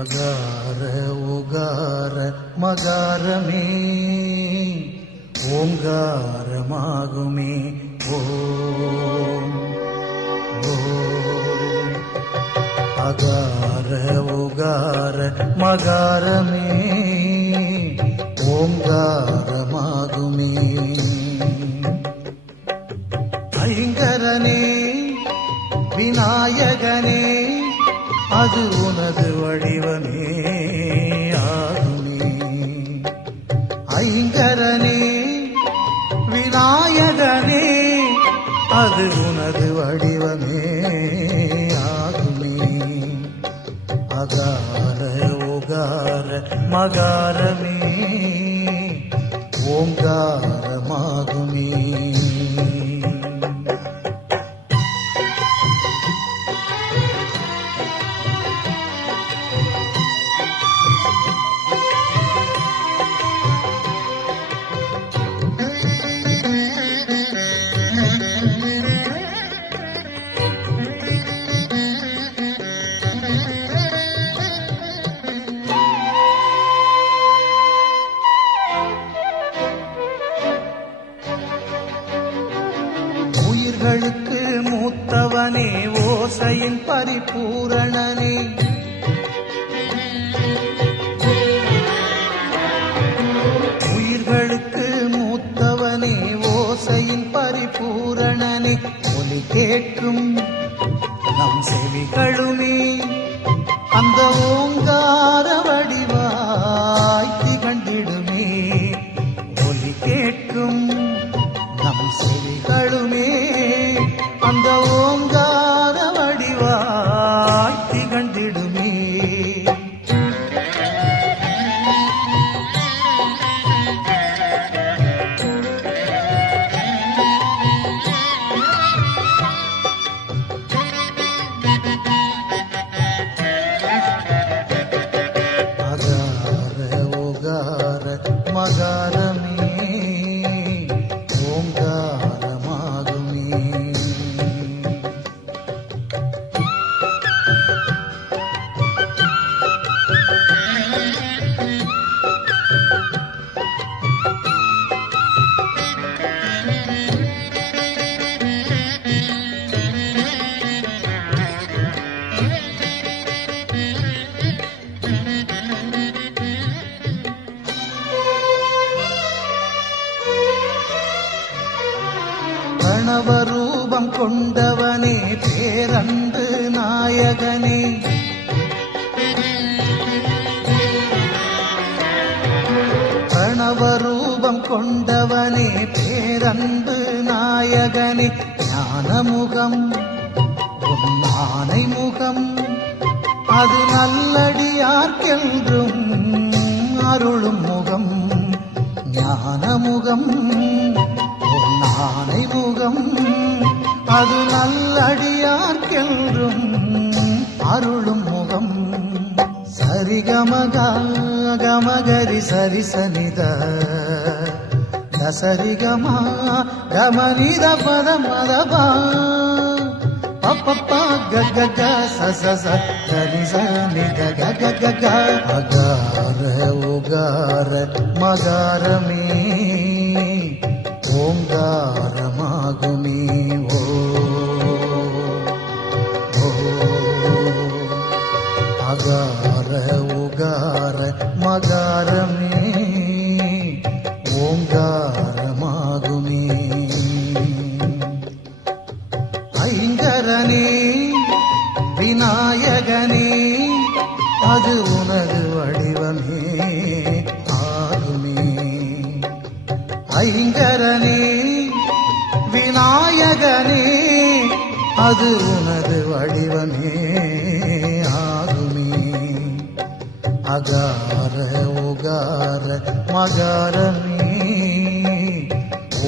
அகார உகார மகாரமே ஓங்காரமாகுமே ஓம் ஓம். அகார உகார மகாரமே ஓங்காரமாகுமே. ஐங்கரனே விநாயகனே அது உனது வடிவமே ஆகுமே. ஐங்கரனே விநாயகனே அது உனது வடிவமே ஆகுமே. அகார உகார மகாரமே ஓங்காரமாகுமே. உயிர்களுக்கு மூத்தவனே ஓசையின் பரிபூரணனே. உயிர்களுக்கு மூத்தவனே ஓசையின் பரிபூரணனே. ஒலி கேட்கும் நம் செவிகளுமே அந்த ஓங்கார வடிவாய் திகழ்ந்திடுமே. ஒலி கேட்கும் நம் செவிகளுமே அந்த ஓங்கார வடிவாய் திகழ்ந்திடுமே. அகார உகார மகாரமே ஓங்காரமாகுமே. பிரணவரூபம் கொண்டவனே பேரன்பு நாயகனே. பிரணவரூபம் கொண்டவனே பேரன்பு நாயகனே. ஞானமுகம் உன் ஆனை முகம் அது நல்லடியார்க்கென்றும் அருளும் முகம். ஞானமுகம் உன் ஆனை முகம் அது நல்லடியார்க்கென்றும் அருளும் முகம். சரிகமக கமகரி சரிசனித தசரிகமா கமனித பதமதபா பப்பப்பா கக சச கரிசனித கக. அகார உகார மகாரமே ஓங்காரமாகுமே ஓ ஓ. அகார உகார மகாரமே ஓங்காரமாகுமே. ஐங்கரனே விநாயகனே அது உனது வடிவமே ஆகுமே. ஐங்கரனே விநாயகனே அது உனது வடிவமே ஆகுமே. அகார உகார மகாரமே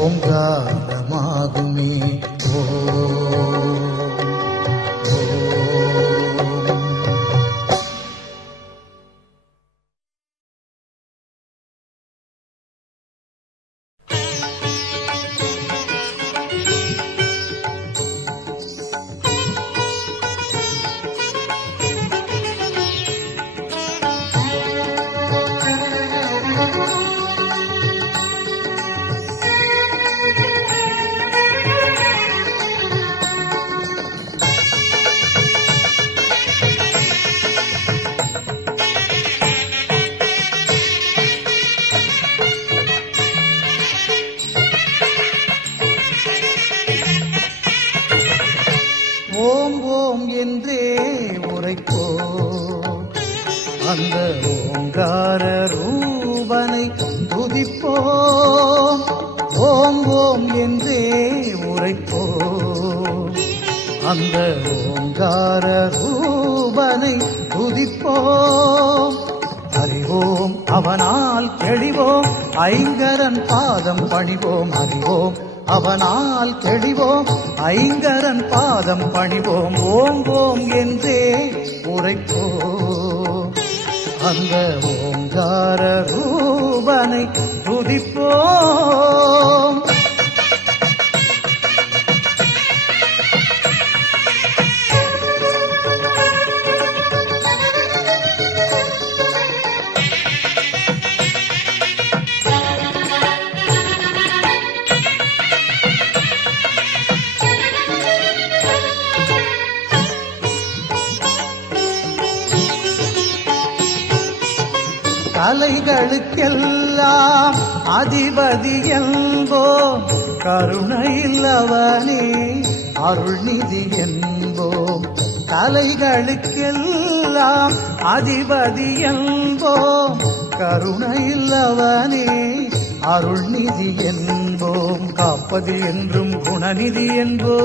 ஓங்காரமாகுமே ஓ அந்த ஓங்கார ரூபனை துதிப்போம், ஓம் ஓம் என்றே உரைப்போம். அந்த ஓங்கார ரூபனை துதிப்போம், அறிவோம் அவனால் தெளிவோம், ஐங்கரன் பாதம் பணிவோம். அறிவோம் அவனால் தெளிவோம், ஐங்கரன் பாதம் பணிவோம். ஓம் ஓம் என்றே உரைப்போம், அந்த ஓங்கார ரூபனை துதிப்போம். கலைகளுக்கெல்லாம் அதிபதி என்போம், கருணையில்லவனே அருள்நிதி என்போம். கலைகளுக்கெல்லாம் அதிபதி என்போம், கருணையில்லவனே அருள்நிதி என்போம். காப்பது என்றும் குணநிதி என்போம்.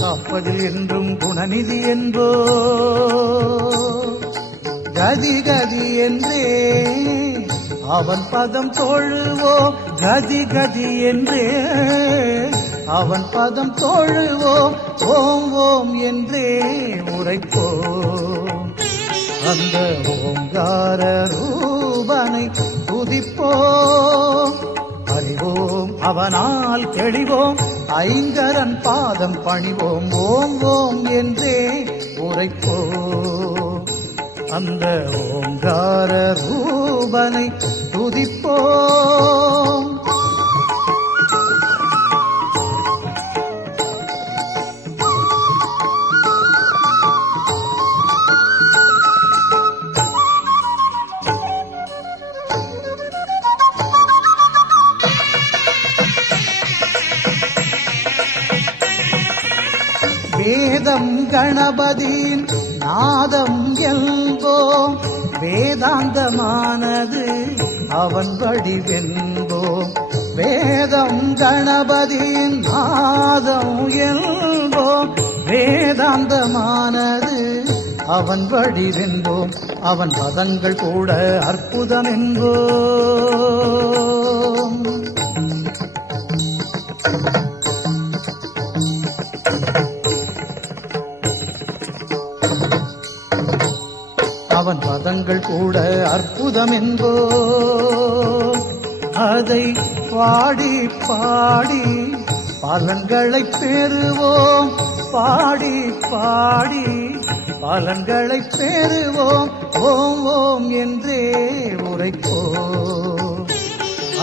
காப்பது என்றும் குணநிதி என்போ. கதி கதி என்றே அவன் பதம் தொழுவோம், கதி கதி என்றே அவன் பதம் தொழுவோம். ஓம் ஓம் என்றே உரைப்போம், அந்த ஓங்கார ரூபனை துதிப்போம். அறிவோம் அவனால் தெளிவோம், ஐங்கரன் பாதம் பணிவோம். ஓம் ஓம் என்றே உரைப்போம், அந்த ஓங்கார ரூபனை துதிப்போம். வேதம் கணபதியின் நாதம் என்போம், வேதாந்தமானது அவன் வடிவென்போம். வேதம் கணபதியின் நாதம் என்போம், வேதாந்தமானது அவன் வடிவென்போம். அவன் பதங்கள் கூட அற்புதம் என்போம். அவன் பதங்கள் கூட அற்புதம் என்போம். அதை பாடி பாடி பலன்களை பெறுவோம், பாடி பாடி பலன்களை பெறுவோம். ஓம் ஓம் என்றே உரைப்போம்,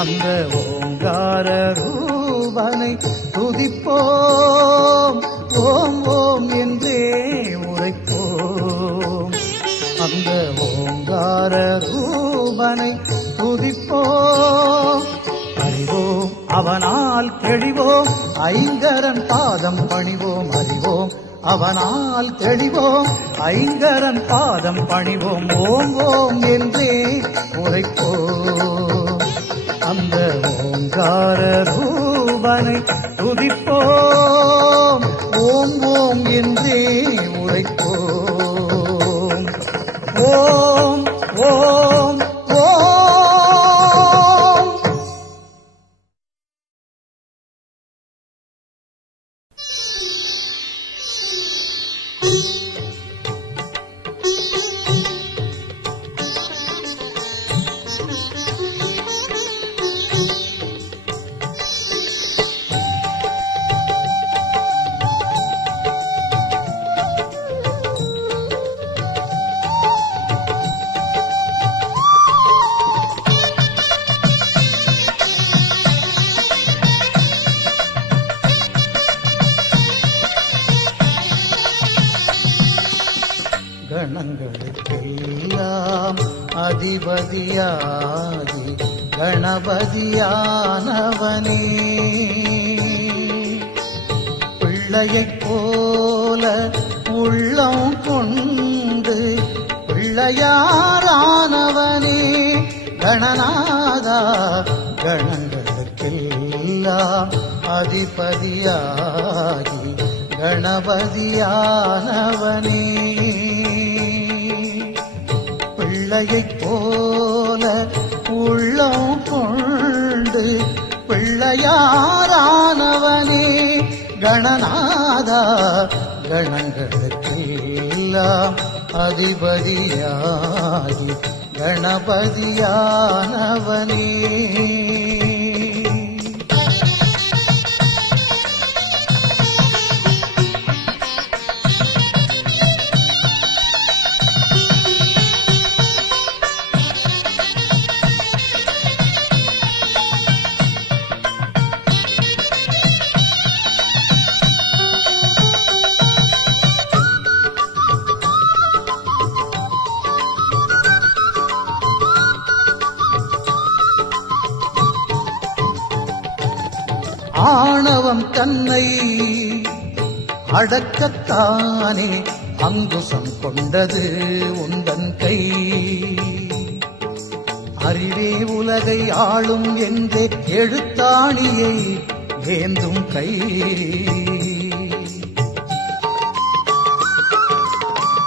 அந்த ஓங்கார ரூபனை துதிப்போம். ஓம் ஓம் என்றே உரைப்போம், அந்த ஓங்கார ரூபனை துதிப்போம். அறிவோம் அவனால் தெளிவோம், ஐங்கரன் பாதம் பணிவோம். அறிவோம் அவனால் தெளிவோம், ஐங்கரன் பாதம் பணிவோம். ஓம் ஓம் என்றே உரைப்போம், அந்த ஓங்கார ரூபனை துதிப்போம். ஓம் ஓம் என்றே உரைப்போம். ஓம் ஓம் ஓம். கணங்களுக்கெல்லாம் அதிபதியாகி கணபதியானவனே. பிள்ளையைப் போல உள்ளம் கொண்டு பிள்ளையாரானவனே கணநாதா, கணங்களுக்கெல்லாம் அதிபதியாகி கணபதியானவனே. பிள்ளையைப் போல உள்ளம் கொண்டு பிள்ளையாரானவனே கணநாதா, கணங்களுக்கெல்லாம் அதிபதியாகி கணபதியானவனே. ஆணவம் தன்னை அடக்கத்தானே அங்குசம் கொண்டது உந்தன் கை. அறிவே உலகை ஆளும் என்றே எழுத்தாணியை ஏந்தும் கை.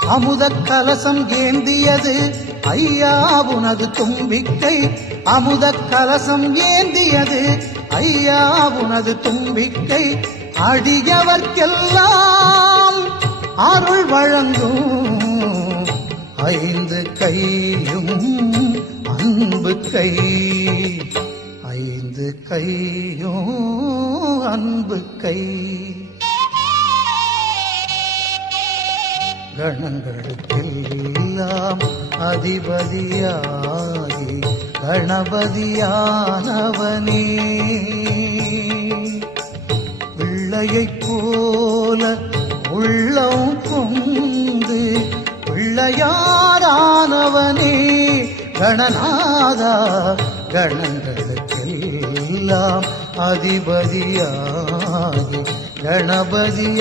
அமுதக் கலசம் ஏந்தியது ஐயா உனது தும்பிக்கை. அமுதக் கலசம் ஏந்தியது ஐயா உனது தும்பிக்கை. அடியவர்க்கெல்லாம் அருள் வழங்கும் ஐந்து கையும் அன்பு கை. ஐந்து கையும் அன்பு கை. கணங்களுக்கெல்லாம் அதிபதியாகி கணபதியானவனே. பிள்ளையைப் போல உள்ளம் கொண்டு பிள்ளையாரானவனே கணநாதா, கணங்களுக்கெல்லாம் அதிபதியாகி கணபதியானவனே.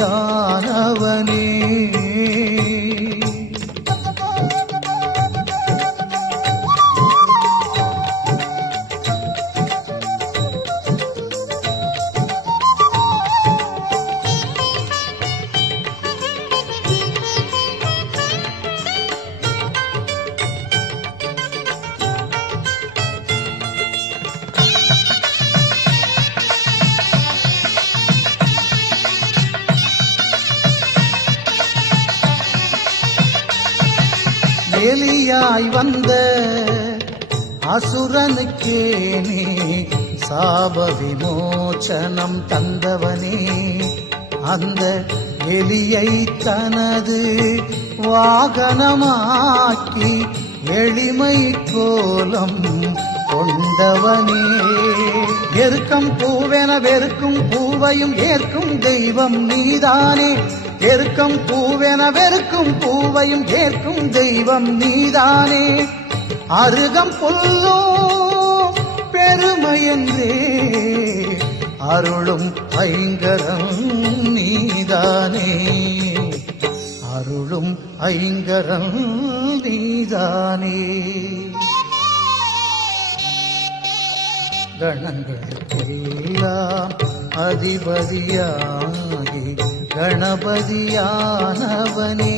எலியாய் வந்த அசுரனுக்கே நீ சாப விமோச்சனம் தந்தவனே. அந்த எலியை தனது வாகனமாக்கி எளிமை கோலம் கொண்டவனே. எருக்கம் பூவென வெறுக்கும் பூவையும் ஏற்கும் தெய்வம் நீதானே. எருக்கம் பூவென வெறுக்கும் பூவையும் ஏற்கும் தெய்வம் நீதானே. அருகம் புல்லோ பெருமையென்றே அருளும் ஐங்கரம் நீதானே. அருளும் ஐங்கரம் நீதானே. கணங்களுக்கெல்லாம் அதிபதியாகி கணபதியானவனே.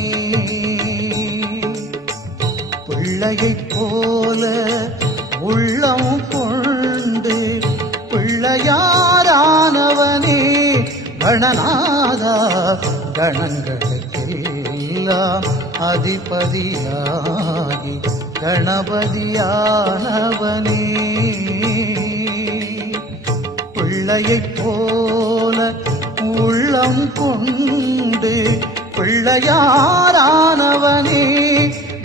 பிள்ளையைப் போல உள்ளம் கொண்டு பிள்ளையாரானவனே கணநாதா, கணங்களுக்கெல்லாம் அதிபதியாகி கணபதியானவனே. பிள்ளையைப் போல உள்ளம் கொண்டு பிள்ளையாரானவனே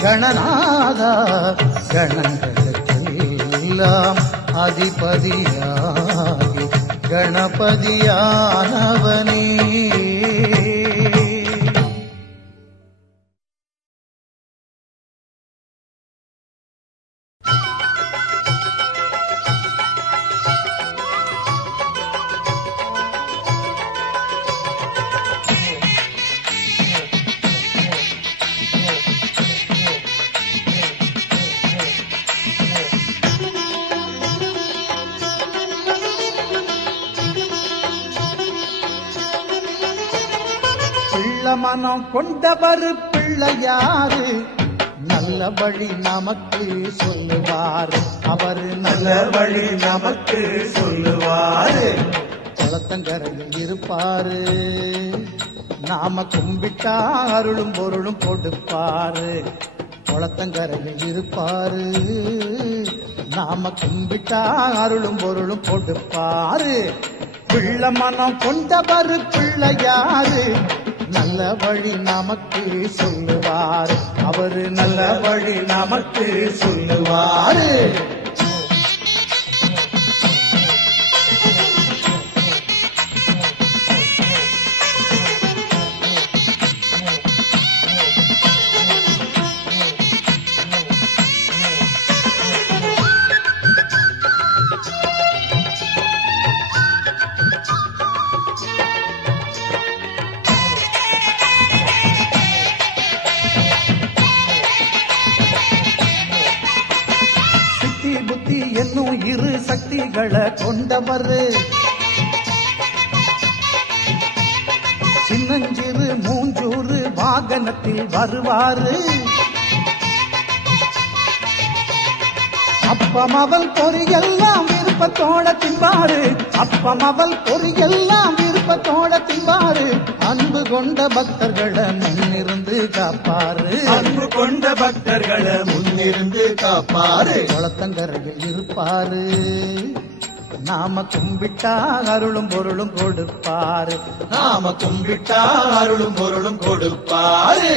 கணநாதா, கணங்களுக்கெல்லாம் அதிபதியாகி கணபதியானவனே. மனம் கொண்டவர் பிள்ளையாரு நல்ல வழி நமக்கு சொல்லுவாரு அவர் நல்ல வழி நமக்கு சொல்லுவாரு குளத்தங்கரையில் இருப்பாரு நாம கும்பிட்டா அருளும் பொருளும் கொடுப்பாரு குளத்தங்கரையில் இருப்பாரு நாம கும்பிட்டா அருளும் பொருளும் கொடுப்பாரு பிள்ளை மனம் கொண்டவர் பிள்ளையாரு நல்ல வழி நமக்கு சொல்லுவார் அவரு நல்ல வழி நமக்கு சொல்லுவாரு புத்தி என்னும் இரு சக்திகளை கொண்டவர் சின்னஞ்சிறு மூஞ்சூறு வாகனத்தில் வருவாரு அப்பம் அவள் பொறியெல்லாம் விருப்பத்தோட தின்பாரு அப்பம் அவள் பொறியெல்லாம் விருப்பத்தோட தின்பாரு அன்பு கொண்ட பக்தர்களை முன்னிருந்து காப்பாரு அன்பு கொண்ட பக்தர்களை முன்னிருந்து காப்பாரு குளத்தங்கரையில் இருப்பாரு நாம கும்பிட்டா அருளும் பொருளும் கொடுப்பாரு நாம கும்பிட்டா அருளும் பொருளும் கொடுப்பாரு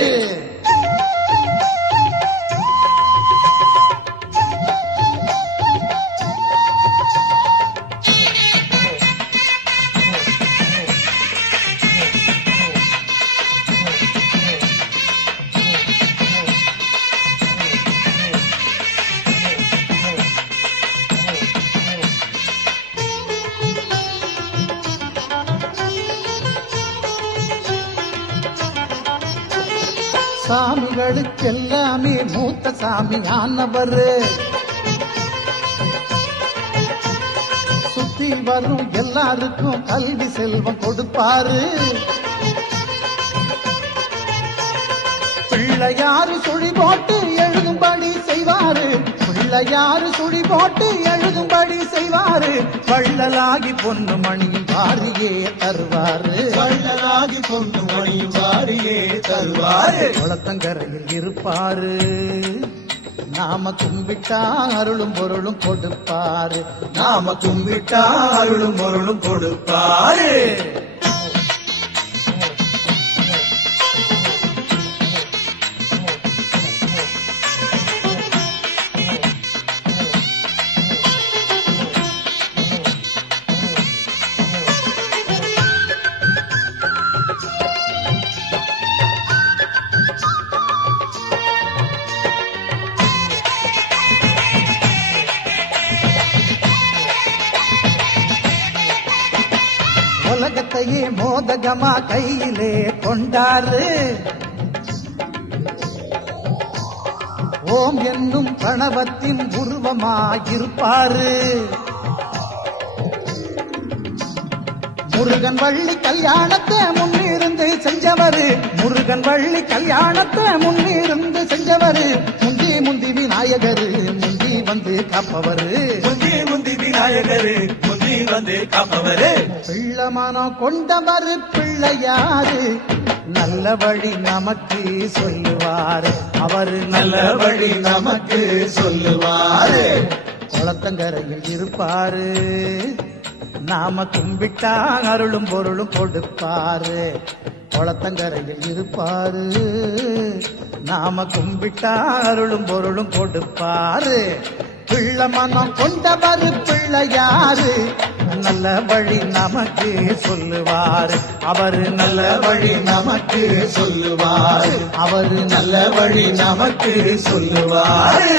சாமிகளுக்கெல்லாமே மூத்த சாமி ஆனவர் சுத்தி வரும் எல்லாருக்கும் கல்வி செல்வம் கொடுப்பாரு பிள்ளையாரு சுழி போட்டு எழுதும்படி செய்வாரு பிள்ளையாரு சுழி போட்டு எழுதும்படி செய்வாரு வள்ளலாகி பொண்ணு மணியும் வாரியே தருவாரு வள்ளலாகி பொண்ணு மணியும் வாரியே தருவாரு குளத்தங்கரையில் இருப்பாரு நாம கும்பிட்டா அருளும் பொருளும் கொடுப்பாரு நாம கும்பிட்டா அருளும் பொருளும் கொடுப்பாரு உலகத்தையே மோதகமா கையிலே கொண்டாரு ஓம் என்னும் கணவத்தின் உருவமாயிருப்பாரு முருகன் வள்ளி கல்யாணத்தை முன்னிருந்து செஞ்சவரு முருகன் வள்ளி கல்யாணத்தை முன்னிருந்து செஞ்சவரு முந்தி முந்தி விநாயகரு முந்தி வந்து காப்பவரு முந்தி முந்தி விநாயகரு முந்தி வந்து காப்பவரு பிள்ளை மனம் கொண்டவர் பிள்ளையாரு நல்ல வழி நமக்கு சொல்லுவாரு அவரு நல்ல வழி நமக்கு சொல்லுவாரு குளத்தங்கரையில் இருப்பாரு நாம கும்பிட்டா அருளும் பொருளும் கொடுப்பாரு குளத்தங்கரையில் இருப்பாரு நாம கும்பிட்டா அருளும் பொருளும் கொடுப்பாரு பிள்ளை மனம் கொண்டவர் பிள்ளையாரு நல்ல வழி நமக்கு சொல்லுவாரு அவரு நல்ல வழி நமக்கு சொல்லுவாரு அவரு நல்ல வழி நமக்கு சொல்லுவாரு